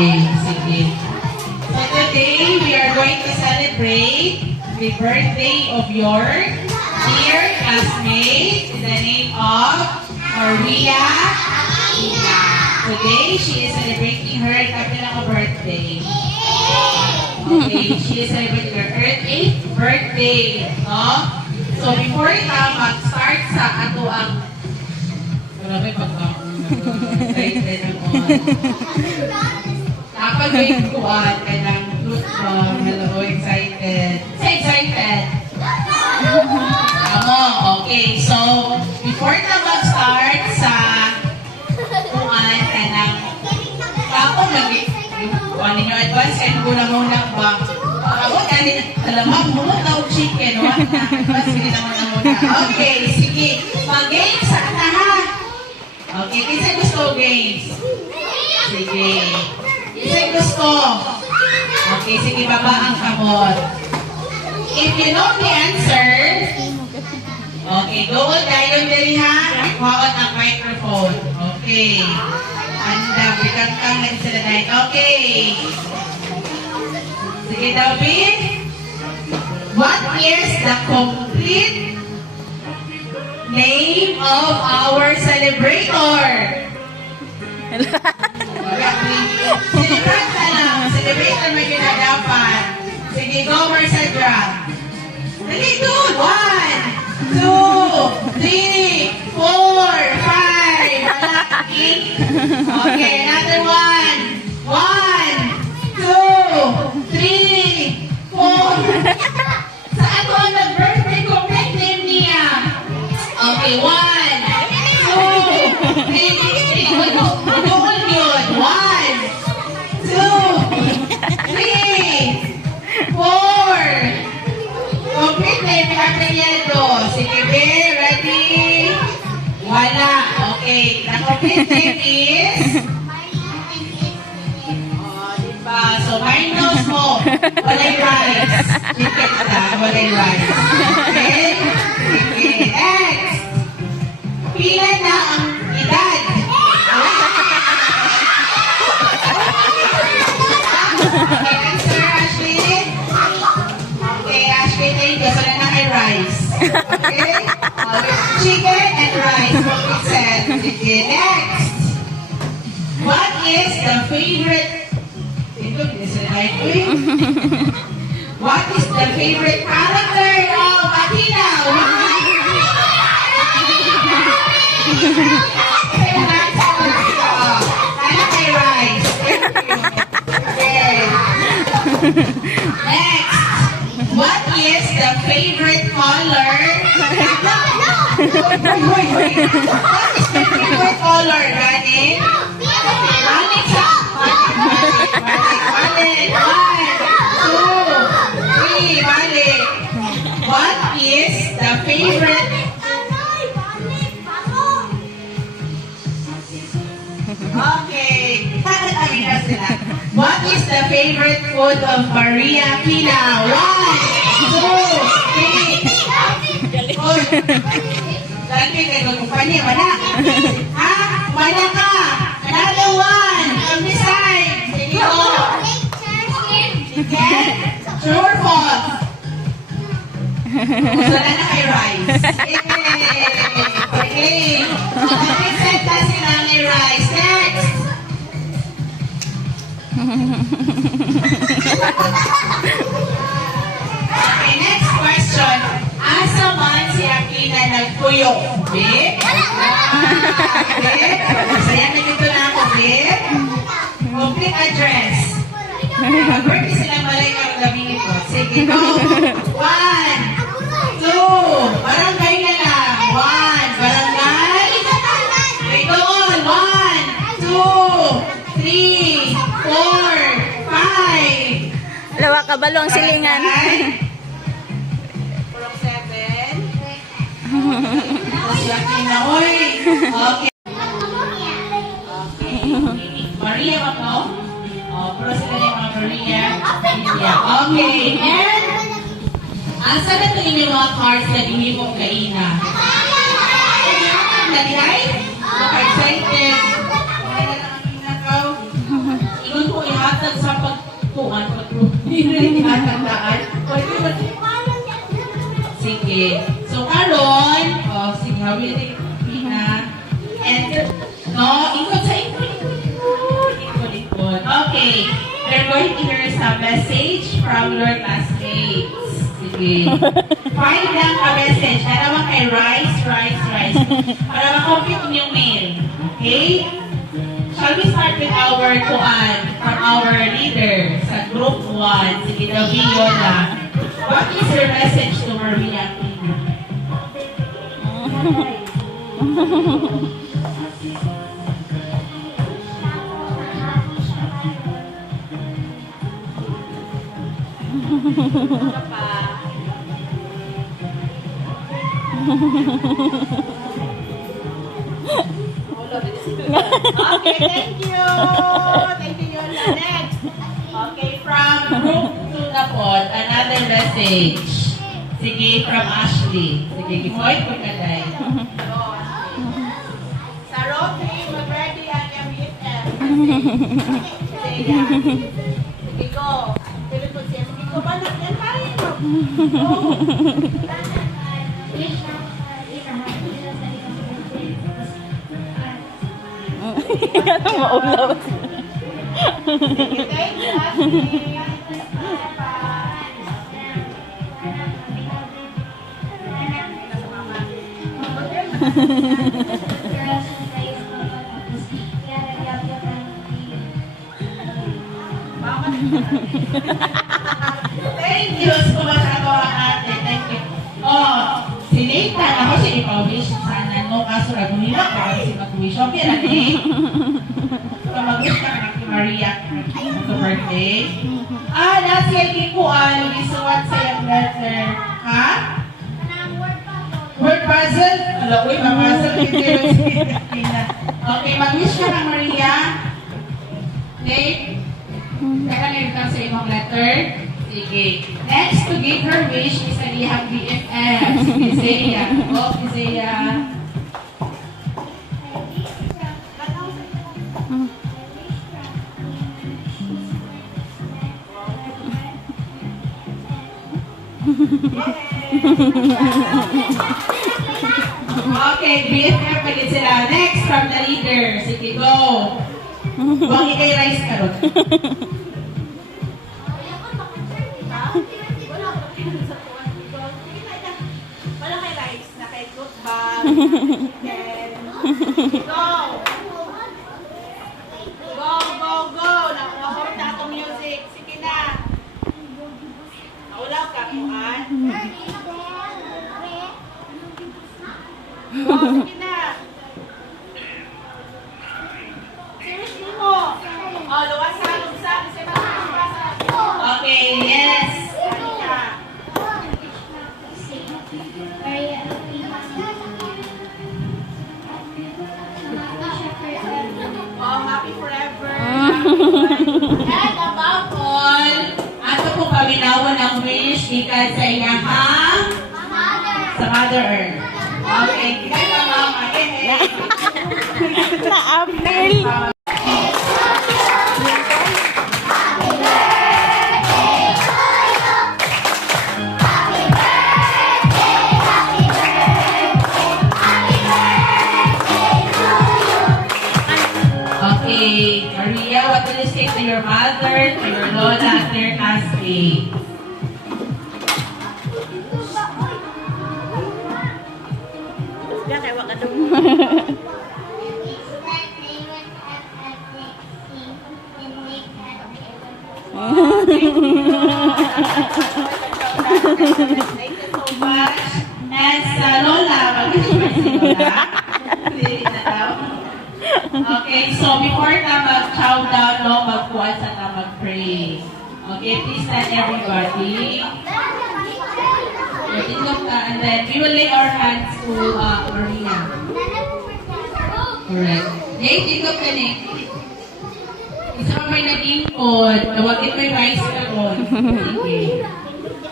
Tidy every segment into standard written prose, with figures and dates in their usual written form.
sige. So today, we are going to celebrate the birthday of your dear classmate in the name of Maria. Today, she is celebrating her kabilang birthday. Okay, she is celebrating her 8th birthday. No? So before ka mag-start sa ato ang grabe pagka-excited ako. Kapag yung kuwan, kailang hello, excited. Say excited. Tama, okay. So, before ka mag-start sa kuwan, kailang ako ano nyo advance, kaya muna ba? Ako, alamang muna daw chicken, wala na. Advance, hindi naman na muna. Okay, sige. Mag-games sa ha. Okay, kasi gusto games. Sige. Kasi gusto. Okay, sige, baba ang kamot. If you know the answer, okay, go on tayo dali ha. Ikuhaan ang microphone. Okay. Anda, bigantang lang sila dahil. Okay. Sige, David. What is the complete name of our celebrator? Celebrate ka lang. Celebrator may ginagapan. Sige, go, Marcedra. Dali, good. 1, 2, 3, 4, 5. Malaki. Okay, another one. 1, 2, 3, 4. Saan ko ang nag-birthday complete name niya? Okay, 1, 2, 3. Doon yun. 1, 2, 3, 4. Complete name ni Apelyedo. Sige, be, ready? Wala. Okay. The complete name is? Diba? So, minus mo. Walay rice. Chicken na. Walay rice. Okay? Okay. Next. Pila na ang edad? Okay, answer, Ashley. Okay, Ashley, thank you. So, na kay rice. Okay? Chicken and rice. What we said. Okay, next. What is the favorite? Ito, what is the favorite character of Athena? Kay rice. Okay. Next. What is the favorite color? What is the favorite color, Gani? Balik sa... Balik. 1, 2, 3, balik. What is the favorite... Okay. What is the favorite food of Maria Pina? 1, 2, 3. Dali kayo kumpanya, wala. Ha? Wala ka. Another one. On this side. Sige ko. Chicken. True or false? Gusto na kay rice. Okay. Mag-reset na sila ni rice. Next. Okay, next question. Asa man si Akina nagpuyo? Bip? Bip? Masaya na dito na ako, Bip? Complete address. Birthday silang malay ang gabi ito. Sige, go. 1, 2. Barangay na lang. 1. Barangay. Okay, go on. 1, 2, 3, 4, 5. Lawa ka balo ang silingan. Purok 7. Mas laki na, oy. Okay. Okay. Maria ba ko? Puro sila yung mga Maria. Okay. And, asa na ito inyong mga cards na hindi mo kaina? Nag-live? Excited? Kaya na lang ang pinakaw. Ingon po Sige. So, karon, sige, hawili na. And, no, ikot sa ikot. Okay. We're going to hear some message from your classmates. Sige. Find lang a message. Ano kay rice. Para ma-compute yung mail. Okay? Shall we start with our kuan from our leader sa group 1? Sige, Davi Yola. What is your message to Maria Aquino? Okay, thank you. Thank you, Yola. Next. Okay, from group 2 na po, another message. Sige, from Ashley. Sige, gipoy po ka day. Sa road 3, mag-ready ang MBFF. Sige, sige, go. Sige, go. Banak yan, pare. Go. Anong maulaw? Sige, thank you, Ashley. Thank you. Sumasagawa ate. Thank you. Oh, si Nathan. Ako si Ipawis. Sana no kaso nagumila ko kasi mag-wish. Okay, ate. So, mag-wish ka na kay Maria. Happy birthday. Nasa yung kuan. Isuwat sa yung letter. Ha? Word puzzle? Alam ko, ma-puzzle. Okay, mag-wish ka na Maria. Okay? Teka lang ito sa imong letter. Sige. Next to give her wish is ang iyang BFF. Si Zaya. Oh, si Zaya. Okay, BFF pagin sila. Next from the leader. Sige, go. Huwag ikay rice karot. Wala kay rice na kay fruit bag. Go! Go! Nakahort na itong music. Sige na. Naulaw ka, kuhan. Go, sige na. Seriously mo. Oh, luwas sa. Okay, yes. Oh, happy forever. And above all, ato po paminawan ang wish ikan sa iyahang sa Mother Earth. Okay, kaya na mama. Na-apel. Okay, Maria, what will you say to your mother, to your lola, and to your classmate? Yan, ewan ka doon. Thank you so much. And sa lola, mag-express si lola. Hindi na daw. Okay, so before na mag-chow down, no, magkuhan sa na mag-pray. Okay, please stand everybody. And then we will lay our hands to Maria. Correct. Nate, ikaw ka, Nate. Isa pa may nag-input. Tawagin mo yung rice ka doon. Okay.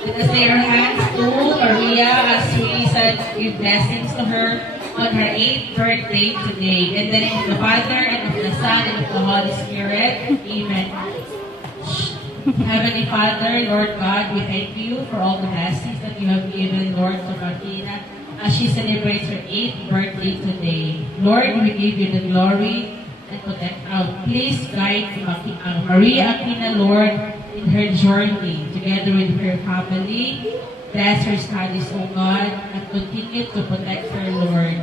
Let us lay our hands to Maria as we said give blessings to her on her 8th birthday today. And then in the Father, and of the Son, and of the Holy Spirit. Amen. Heavenly Father, Lord God, we thank you for all the blessings that you have given, Lord, to Martina as she celebrates her 8th birthday today. Lord, we give you the glory and protect out. Please guide Maria Aquina, Lord, in her journey together with her family. Bless her studies, O God, and continue to protect her, Lord.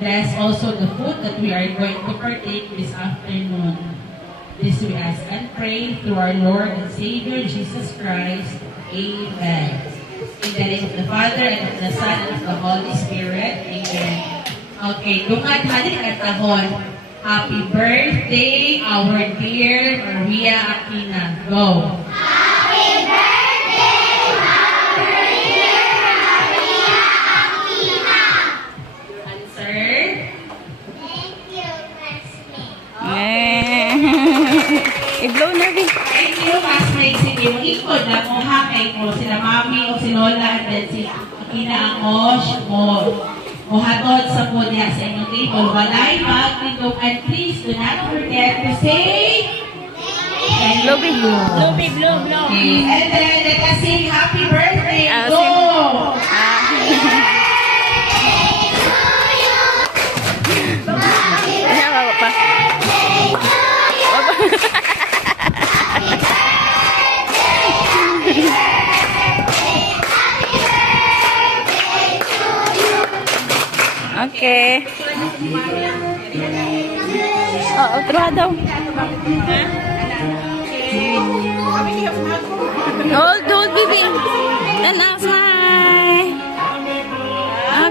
Bless also the food that we are going to partake this afternoon. This we ask and pray through our Lord and Savior, Jesus Christ. Amen. In the name of the Father, and of the Son, and of the Holy Spirit. Amen. Okay, dungad hadik at tahon. Happy birthday, our dear Maria Aquina. Go. I-blow na rin. Thank you, classmates. Sige, mag-ikod na mo ha kay mo. Sila mami o si Lola and then si Aquina ang mo hatod sa po niya sa inyong table. Walay mag-tindog and please do not forget to say thank Blow, babe. you. Blow, babe. Blow, blow. Okay, and then let us sing happy birthday. Ah, Go! Ano, bawa pa. Okay. Outro daw. Hold, baby. And now smile.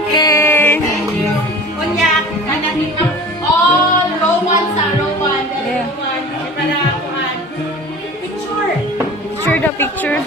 Okay. Kunyak, kanang all row one sa row one. Yeah. Para kuan. Picture. Picture the picture.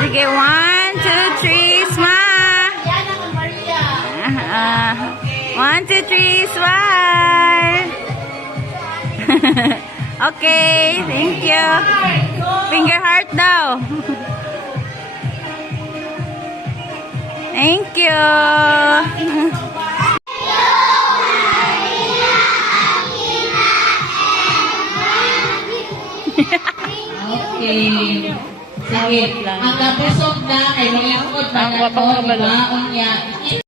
Sige, 1, 2, 3, smile. Yan ang Maria. 1, 2, 3, smile. Okay, thank you. Finger heart daw. Thank you. Okay. Sige, ang kapusog na kay mga ikot na Ang wapang nato, kabalo. ibaon niya.